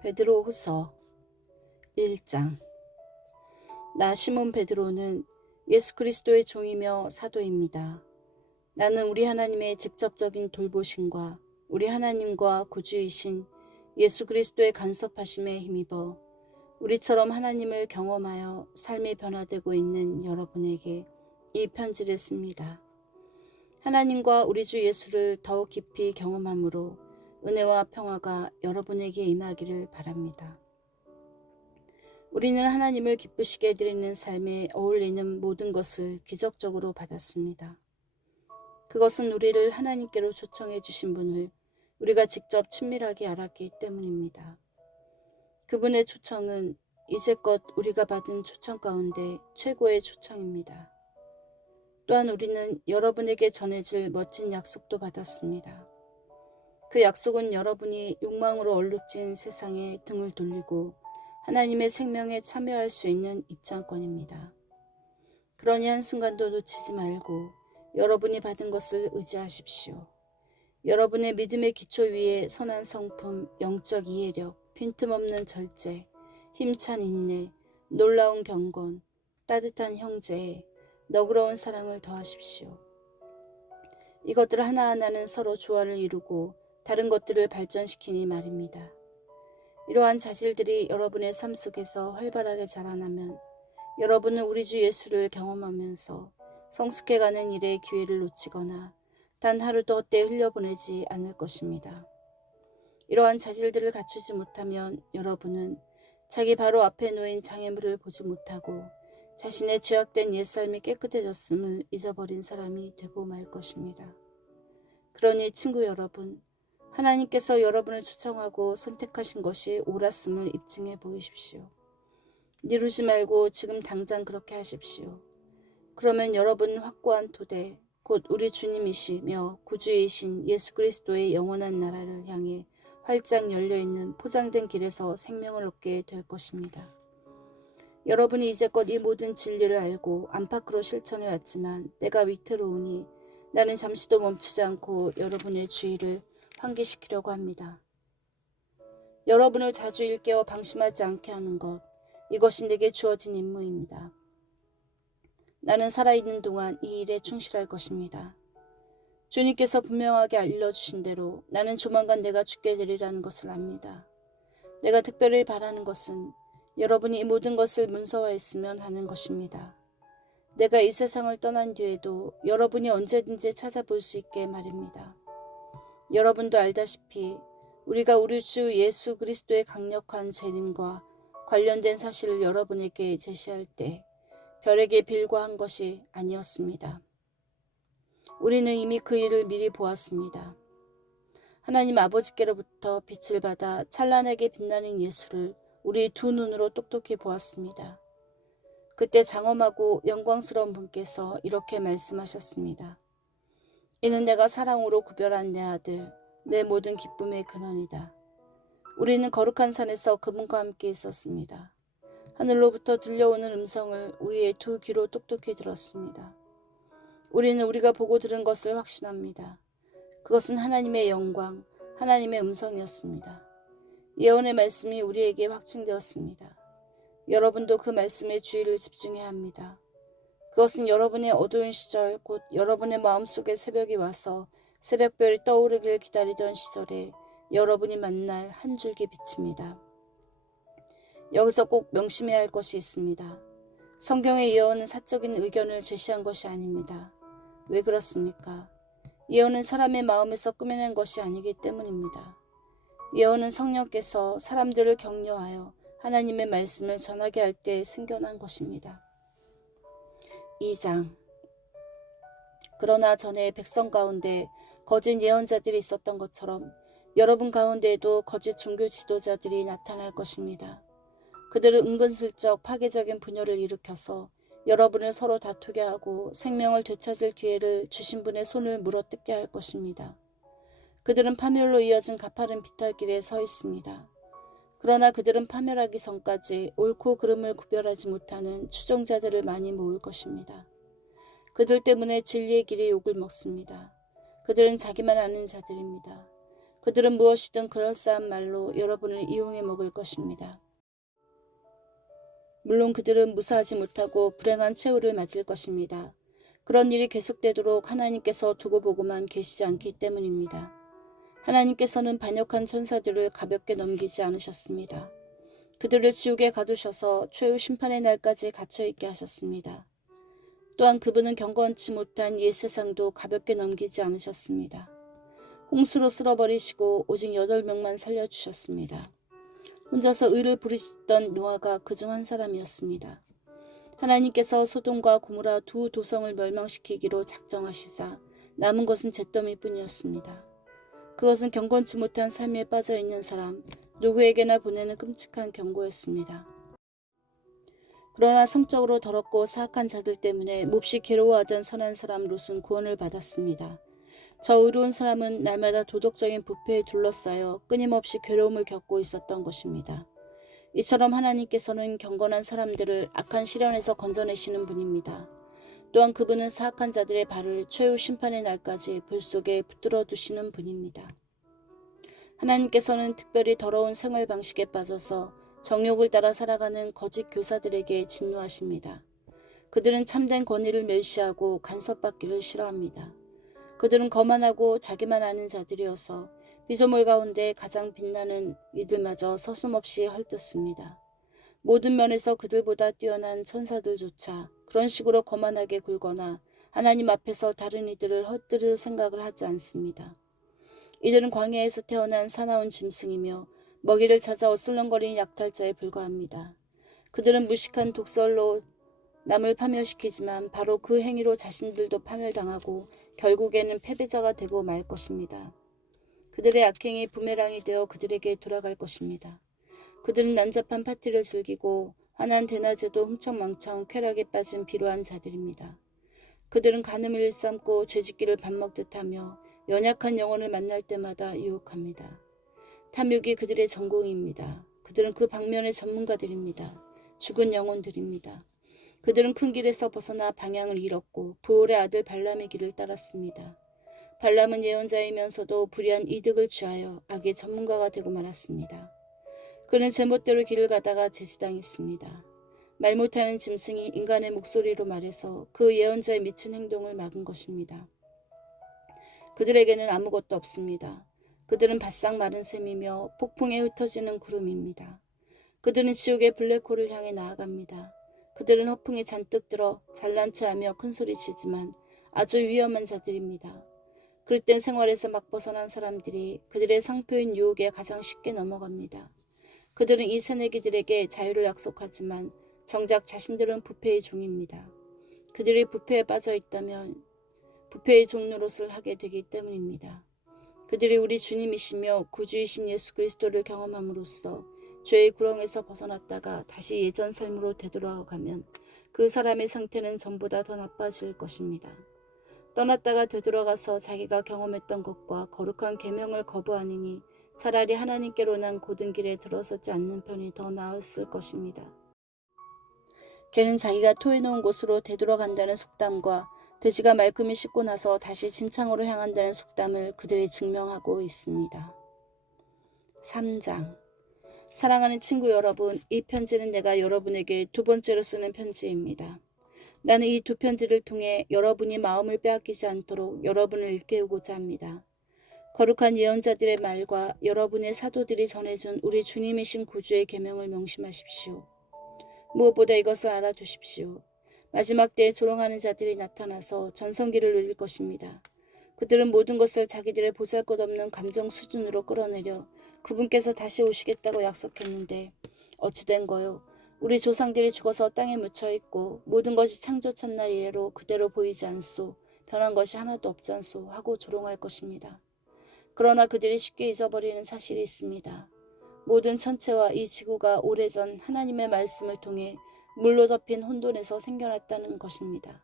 베드로후서 1장. 나 시몬 베드로는 예수 그리스도의 종이며 사도입니다. 나는 우리 하나님의 직접적인 돌보심과 우리 하나님과 구주이신 예수 그리스도의 간섭하심에 힘입어 우리처럼 하나님을 경험하여 삶이 변화되고 있는 여러분에게 이 편지를 씁니다. 하나님과 우리 주 예수를 더욱 깊이 경험함으로 은혜와 평화가 여러분에게 임하기를 바랍니다. 우리는 하나님을 기쁘시게 드리는 삶에 어울리는 모든 것을 기적적으로 받았습니다. 그것은 우리를 하나님께로 초청해 주신 분을 우리가 직접 친밀하게 알았기 때문입니다. 그분의 초청은 이제껏 우리가 받은 초청 가운데 최고의 초청입니다. 또한 우리는 여러분에게 전해질 멋진 약속도 받았습니다. 그 약속은 여러분이 욕망으로 얼룩진 세상에 등을 돌리고 하나님의 생명에 참여할 수 있는 입장권입니다. 그러니 한순간도 놓치지 말고 여러분이 받은 것을 의지하십시오. 여러분의 믿음의 기초 위에 선한 성품, 영적 이해력, 빈틈없는 절제, 힘찬 인내, 놀라운 경건, 따뜻한 형제, 너그러운 사랑을 더하십시오. 이것들 하나하나는 서로 조화를 이루고 다른 것들을 발전시키니 말입니다. 이러한 자질들이 여러분의 삶 속에서 활발하게 자라나면 여러분은 우리 주 예수를 경험하면서 성숙해가는 일에 기회를 놓치거나 단 하루도 헛되이 흘려보내지 않을 것입니다. 이러한 자질들을 갖추지 못하면 여러분은 자기 바로 앞에 놓인 장애물을 보지 못하고 자신의 죄악된 옛삶이 깨끗해졌음을 잊어버린 사람이 되고 말 것입니다. 그러니 친구 여러분, 하나님께서 여러분을 초청하고 선택하신 것이 옳았음을 입증해 보이십시오. 미루지 말고 지금 당장 그렇게 하십시오. 그러면 여러분은 확고한 토대, 곧 우리 주님이시며 구주이신 예수 그리스도의 영원한 나라를 향해 활짝 열려있는 포장된 길에서 생명을 얻게 될 것입니다. 여러분이 이제껏 이 모든 진리를 알고 안팎으로 실천해 왔지만 때가 위태로우니 나는 잠시도 멈추지 않고 여러분의 주의를 환기시키려고 합니다. 여러분을 자주 일깨워 방심하지 않게 하는 것, 이것이 내게 주어진 임무입니다. 나는 살아있는 동안 이 일에 충실할 것입니다. 주님께서 분명하게 알려주신 대로 나는 조만간 내가 죽게 되리라는 것을 압니다. 내가 특별히 바라는 것은 여러분이 이 모든 것을 문서화했으면 하는 것입니다. 내가 이 세상을 떠난 뒤에도 여러분이 언제든지 찾아볼 수 있게 말입니다. 여러분도 알다시피 우리가 우리 주 예수 그리스도의 강력한 재림과 관련된 사실을 여러분에게 제시할 때 별에게 빌과한 것이 아니었습니다. 우리는 이미 그 일을 미리 보았습니다. 하나님 아버지께로부터 빛을 받아 찬란하게 빛나는 예수를 우리 두 눈으로 똑똑히 보았습니다. 그때 장엄하고 영광스러운 분께서 이렇게 말씀하셨습니다. 이는 내가 사랑으로 구별한 내 아들, 내 모든 기쁨의 근원이다. 우리는 거룩한 산에서 그분과 함께 있었습니다. 하늘로부터 들려오는 음성을 우리의 두 귀로 똑똑히 들었습니다. 우리는 우리가 보고 들은 것을 확신합니다. 그것은 하나님의 영광, 하나님의 음성이었습니다. 예언의 말씀이 우리에게 확증되었습니다. 여러분도 그 말씀에 주의를 집중해야 합니다. 그것은 여러분의 어두운 시절, 곧 여러분의 마음속에 새벽이 와서 새벽별이 떠오르길 기다리던 시절에 여러분이 만날 한 줄기 빛입니다. 여기서 꼭 명심해야 할 것이 있습니다. 성경의 예언은 사적인 의견을 제시한 것이 아닙니다. 왜 그렇습니까? 예언은 사람의 마음에서 꾸며낸 것이 아니기 때문입니다. 예언은 성령께서 사람들을 격려하여 하나님의 말씀을 전하게 할 때 생겨난 것입니다. 2장. 그러나 전에 백성 가운데 거짓 예언자들이 있었던 것처럼 여러분 가운데에도 거짓 종교 지도자들이 나타날 것입니다. 그들은 은근슬쩍 파괴적인 분열을 일으켜서 여러분을 서로 다투게 하고 생명을 되찾을 기회를 주신 분의 손을 물어뜯게 할 것입니다. 그들은 파멸로 이어진 가파른 비탈길에 서 있습니다. 그러나 그들은 파멸하기 전까지 옳고 그름을 구별하지 못하는 추종자들을 많이 모을 것입니다. 그들 때문에 진리의 길이 욕을 먹습니다. 그들은 자기만 아는 자들입니다. 그들은 무엇이든 그럴싸한 말로 여러분을 이용해 먹을 것입니다. 물론 그들은 무사하지 못하고 불행한 최후를 맞을 것입니다. 그런 일이 계속되도록 하나님께서 두고 보고만 계시지 않기 때문입니다. 하나님께서는 반역한 천사들을 가볍게 넘기지 않으셨습니다. 그들을 지옥에 가두셔서 최후 심판의 날까지 갇혀있게 하셨습니다. 또한 그분은 경건치 못한 옛 세상도 가볍게 넘기지 않으셨습니다. 홍수로 쓸어버리시고 오직 8명만 살려주셨습니다. 혼자서 의를 부리시던 노아가 그중 한 사람이었습니다. 하나님께서 소돔과 고모라 두 도성을 멸망시키기로 작정하시자 남은 것은 잿더미뿐이었습니다. 그것은 경건치 못한 삶에 빠져있는 사람 누구에게나 보내는 끔찍한 경고였습니다. 그러나 성적으로 더럽고 사악한 자들 때문에 몹시 괴로워하던 선한 사람 롯은 구원을 받았습니다. 저 의로운 사람은 날마다 도덕적인 부패에 둘러싸여 끊임없이 괴로움을 겪고 있었던 것입니다. 이처럼 하나님께서는 경건한 사람들을 악한 시련에서 건져내시는 분입니다. 또한 그분은 사악한 자들의 발을 최후 심판의 날까지 불 속에 붙들어 두시는 분입니다. 하나님께서는 특별히 더러운 생활 방식에 빠져서 정욕을 따라 살아가는 거짓 교사들에게 진노하십니다. 그들은 참된 권위를 멸시하고 간섭받기를 싫어합니다. 그들은 거만하고 자기만 아는 자들이어서 피조물 가운데 가장 빛나는 이들마저 서슴없이 헐뜯습니다. 모든 면에서 그들보다 뛰어난 천사들조차 그런 식으로 거만하게 굴거나 하나님 앞에서 다른 이들을 헛들을 생각을 하지 않습니다. 이들은 광야에서 태어난 사나운 짐승이며 먹이를 찾아 어슬렁거리는 약탈자에 불과합니다. 그들은 무식한 독설로 남을 파멸시키지만 바로 그 행위로 자신들도 파멸당하고 결국에는 패배자가 되고 말 것입니다. 그들의 악행이 부메랑이 되어 그들에게 돌아갈 것입니다. 그들은 난잡한 파티를 즐기고 환한 대낮에도 흥청망청 쾌락에 빠진 비루한 자들입니다. 그들은 간음을 일삼고 죄짓기를 밥 먹듯 하며 연약한 영혼을 만날 때마다 유혹합니다. 탐욕이 그들의 전공입니다. 그들은 그 방면의 전문가들입니다. 죽은 영혼들입니다. 그들은 큰 길에서 벗어나 방향을 잃었고 부올의 아들 발람의 길을 따랐습니다. 발람은 예언자이면서도 불의한 이득을 취하여 악의 전문가가 되고 말았습니다. 그는 제멋대로 길을 가다가 제지당했습니다. 말 못하는 짐승이 인간의 목소리로 말해서 그 예언자의 미친 행동을 막은 것입니다. 그들에게는 아무것도 없습니다. 그들은 바싹 마른 샘이며 폭풍에 흩어지는 구름입니다. 그들은 지옥의 블랙홀을 향해 나아갑니다. 그들은 허풍에 잔뜩 들어 잘난 체하며 큰소리치지만 아주 위험한 자들입니다. 그릇된 생활에서 막 벗어난 사람들이 그들의 상표인 유혹에 가장 쉽게 넘어갑니다. 그들은 이 새내기들에게 자유를 약속하지만 정작 자신들은 부패의 종입니다. 그들이 부패에 빠져 있다면 부패의 종 노릇을 하게 되기 때문입니다. 그들이 우리 주님이시며 구주이신 예수 그리스도를 경험함으로써 죄의 구렁에서 벗어났다가 다시 예전 삶으로 되돌아가면 그 사람의 상태는 전보다 더 나빠질 것입니다. 떠났다가 되돌아가서 자기가 경험했던 것과 거룩한 계명을 거부하느니 차라리 하나님께로 난 고든 길에 들어서지 않는 편이 더 나았을 것입니다. 개는 자기가 토해놓은 곳으로 되돌아간다는 속담과 돼지가 말끔히 씻고 나서 다시 진창으로 향한다는 속담을 그들이 증명하고 있습니다. 3장. 사랑하는 친구 여러분, 이 편지는 내가 여러분에게 두 번째로 쓰는 편지입니다. 나는 이 두 편지를 통해 여러분이 마음을 빼앗기지 않도록 여러분을 일깨우고자 합니다. 거룩한 예언자들의 말과 여러분의 사도들이 전해준 우리 주님이신 구주의 계명을 명심하십시오. 무엇보다 이것을 알아두십시오. 마지막 때에 조롱하는 자들이 나타나서 전성기를 누릴 것입니다. 그들은 모든 것을 자기들의 보잘것없는 감정 수준으로 끌어내려 그분께서 다시 오시겠다고 약속했는데 어찌 된 거요? 우리 조상들이 죽어서 땅에 묻혀있고 모든 것이 창조 첫날 이래로 그대로 보이지 않소. 변한 것이 하나도 없지 않소 하고 조롱할 것입니다. 그러나 그들이 쉽게 잊어버리는 사실이 있습니다. 모든 천체와 이 지구가 오래전 하나님의 말씀을 통해 물로 덮인 혼돈에서 생겨났다는 것입니다.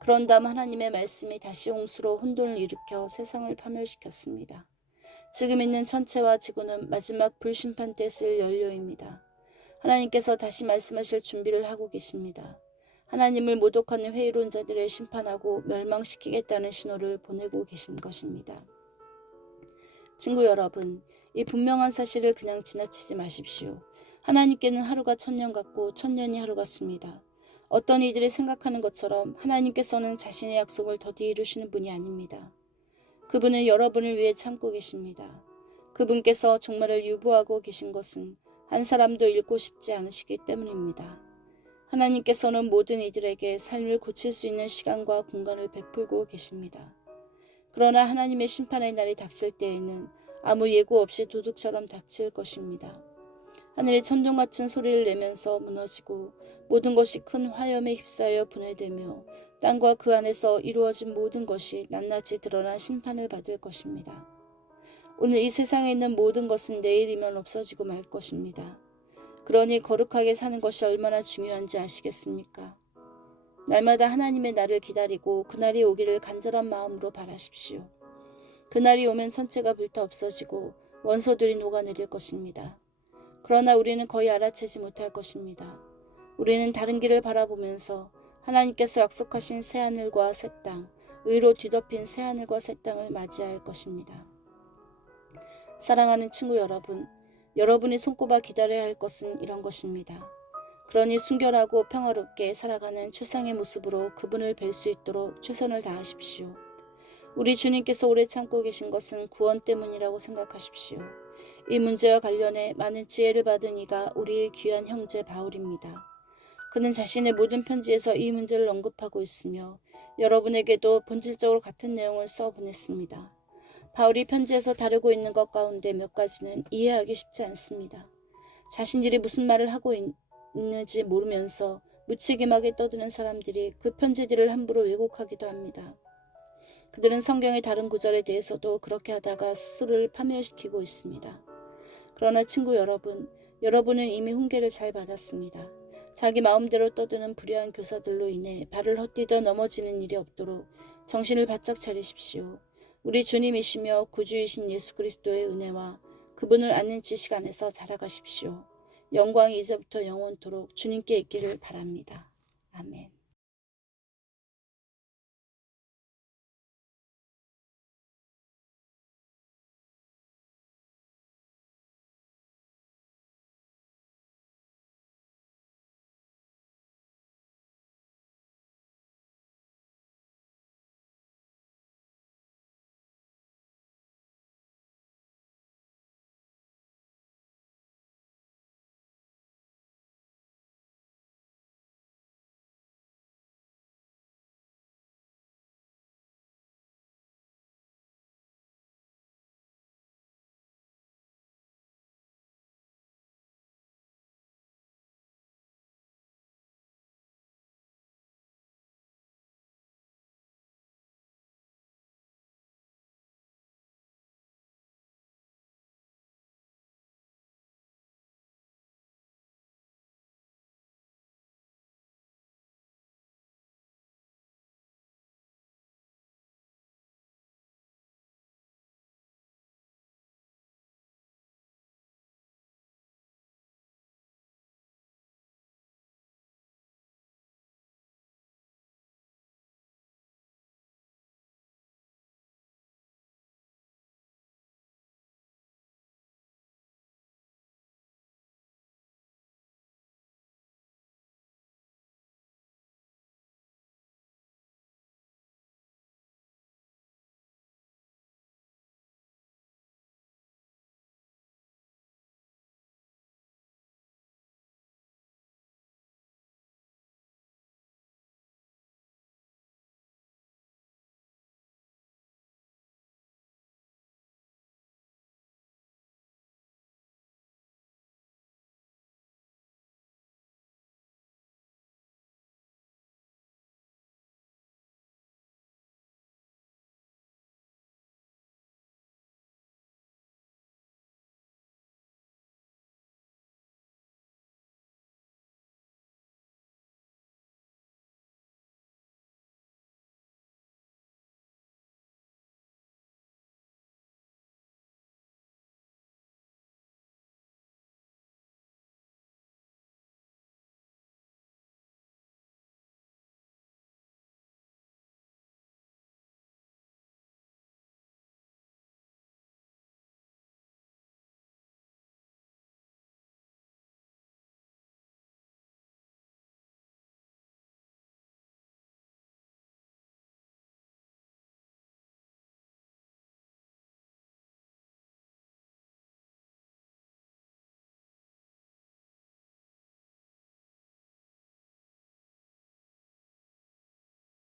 그런 다음 하나님의 말씀이 다시 홍수로 혼돈을 일으켜 세상을 파멸시켰습니다. 지금 있는 천체와 지구는 마지막 불심판 때 쓸 연료입니다. 하나님께서 다시 말씀하실 준비를 하고 계십니다. 하나님을 모독하는 회의론자들을 심판하고 멸망시키겠다는 신호를 보내고 계신 것입니다. 친구 여러분, 이 분명한 사실을 그냥 지나치지 마십시오. 하나님께는 하루가 천년 같고 천년이 하루 같습니다. 어떤 이들이 생각하는 것처럼 하나님께서는 자신의 약속을 더디 이루시는 분이 아닙니다. 그분은 여러분을 위해 참고 계십니다. 그분께서 종말을 유보하고 계신 것은 한 사람도 잃고 싶지 않으시기 때문입니다. 하나님께서는 모든 이들에게 삶을 고칠 수 있는 시간과 공간을 베풀고 계십니다. 그러나 하나님의 심판의 날이 닥칠 때에는 아무 예고 없이 도둑처럼 닥칠 것입니다. 하늘이 천둥같은 소리를 내면서 무너지고 모든 것이 큰 화염에 휩싸여 분해되며 땅과 그 안에서 이루어진 모든 것이 낱낱이 드러난 심판을 받을 것입니다. 오늘 이 세상에 있는 모든 것은 내일이면 없어지고 말 것입니다. 그러니 거룩하게 사는 것이 얼마나 중요한지 아시겠습니까? 날마다 하나님의 날을 기다리고 그날이 오기를 간절한 마음으로 바라십시오. 그날이 오면 천체가 불타 없어지고 원소들이 녹아내릴 것입니다. 그러나 우리는 거의 알아채지 못할 것입니다. 우리는 다른 길을 바라보면서 하나님께서 약속하신 새하늘과 새 땅, 의로 뒤덮인 새하늘과 새 땅을 맞이할 것입니다. 사랑하는 친구 여러분, 여러분이 손꼽아 기다려야 할 것은 이런 것입니다. 그러니 순결하고 평화롭게 살아가는 최상의 모습으로 그분을 뵐 수 있도록 최선을 다하십시오. 우리 주님께서 오래 참고 계신 것은 구원 때문이라고 생각하십시오. 이 문제와 관련해 많은 지혜를 받은 이가 우리의 귀한 형제 바울입니다. 그는 자신의 모든 편지에서 이 문제를 언급하고 있으며 여러분에게도 본질적으로 같은 내용을 써보냈습니다. 바울이 편지에서 다루고 있는 것 가운데 몇 가지는 이해하기 쉽지 않습니다. 자신들이 무슨 말을 하고 있는지 모르면서 무책임하게 떠드는 사람들이 그 편지들을 함부로 왜곡하기도 합니다. 그들은 성경의 다른 구절에 대해서도 그렇게 하다가 스스로를 파멸시키고 있습니다. 그러나 친구 여러분, 여러분은 이미 훈계를 잘 받았습니다. 자기 마음대로 떠드는 불의한 교사들로 인해 발을 헛디뎌 넘어지는 일이 없도록 정신을 바짝 차리십시오. 우리 주님이시며 구주이신 예수 그리스도의 은혜와 그분을 아는 지식 안에서 자라가십시오. 영광이 이제부터 영원토록 주님께 있기를 바랍니다. 아멘.